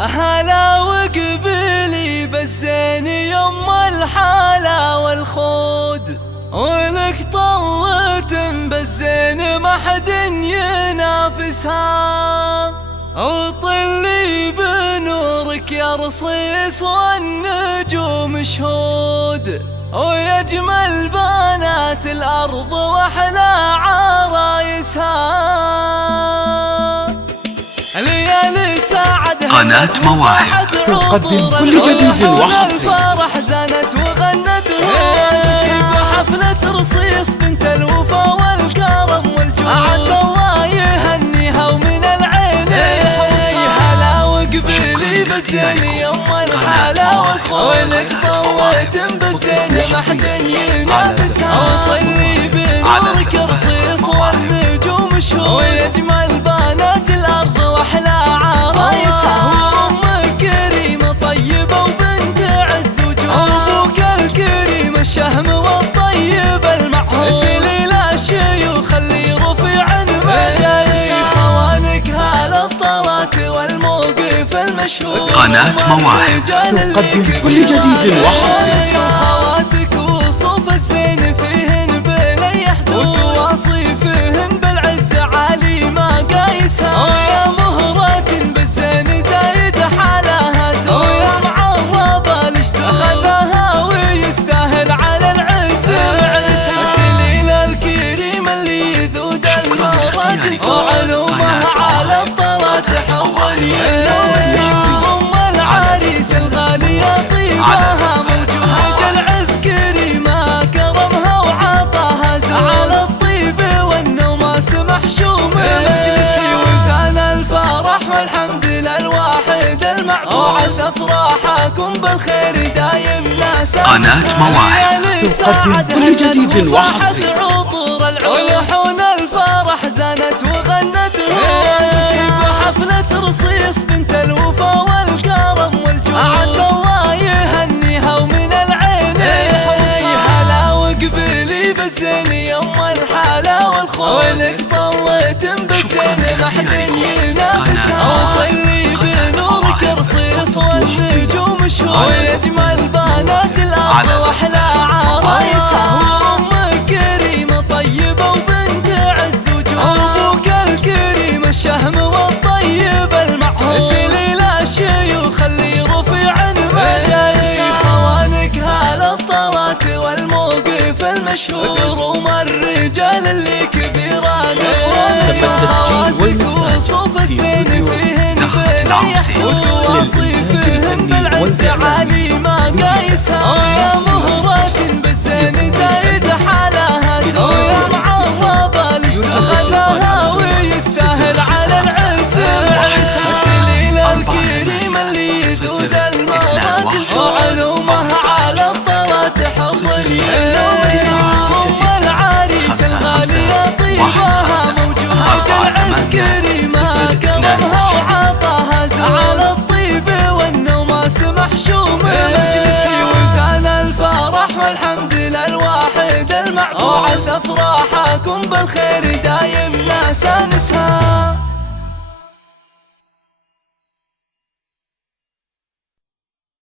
هلا وقبلي بالزين يم الحلا والخود، ولك طلة بالزين ما حد ينافسها، وطلي بنورك يا رصيص والنجوم شهود، ويجمل بنات الأرض وأحلى عرايسها. ليالي سعد قناة مواهب تقدم كل جديد وحصري. الفرح زنت وغنت بحفلة رصيص بنت الوفا والكرم والجود، عسى الله يهنيها ومن العين هلا وقبلي بالزين يم الحلا والخول، ولك طلة بالزين ما حد ينافسها، وطلي بنورك رصيص والنجوم شهود، ويجمل بنات الأرض وأحلى عرايسها، أم كريمة طيبة وبنت عز وجود، أبوك الكريم الشهم والطيب المعهود، سليل الشيوخ اللي رفيع مجالسها، خوانك هلا الطلات والموقف المشهود. قناة مواهب تقدم كل جديد وحصري. خواتك وصوف الزين فيهن بلا حدود، وتواصيفهن بالعز عالي ما قايسها، ويا مهرات بالزين زايد حالها زود، ويا معرضة لشدود أخذها ويستاهل على العز معرسها، سليل الكريم اللي يذود المراجل، وعلومها على الطلات حولي، أم العريس الغالية طيبها موجود، العز كريمة كرمها وعطاها زود، على الطيب والنوماس محشوم مجلسي، وزان الفرح والحمد للواحد المعبود، وعسى افراحكم بالخير دايم لا سبب. قناة مواهب تقدم كل جديد وحصري. عطور العيون الفرح زانت وغنت بحفلة رصيص بنت الوفا والكرم والجود، عسى الله يهنيها ومن العين هلا وقبلي بالزين يم الحلا والخول، ولك طلة بالزين ما حد ينافسها، وطلي بنورك رصيص والنجوم شهود، ويجمل بنات الأرض وأحلى عرايسها، أم كريمة طيبة وبنت عز وجود، أبوك الكريم الشهم والطيب المعهود، سليل الشيوخ اللي رفيع مجالسها، خوانك هلا الطلات والموقف المشهور، وما الرجال اللي كبيران خواتك وصوف الزين فيهن بلا حدود، وتواصيفهن بالعز عالي ما قايسها، ويا مهرات بالزين زايد حالها زود، ويا معرضة لشدود أخذها ويستاهل على العز معرسها، سليل الكريم اللي يذود المراجل، وعلومها على الطلات حضري، أم العريس الغالية طيبها موجود، العز كريمة كرمها وعطاها زود، على الطيب والنوماس محشوم مجلسي، وزان الفرح والحمد للواحد المعبود، وعسى افراحكم بالخير دايم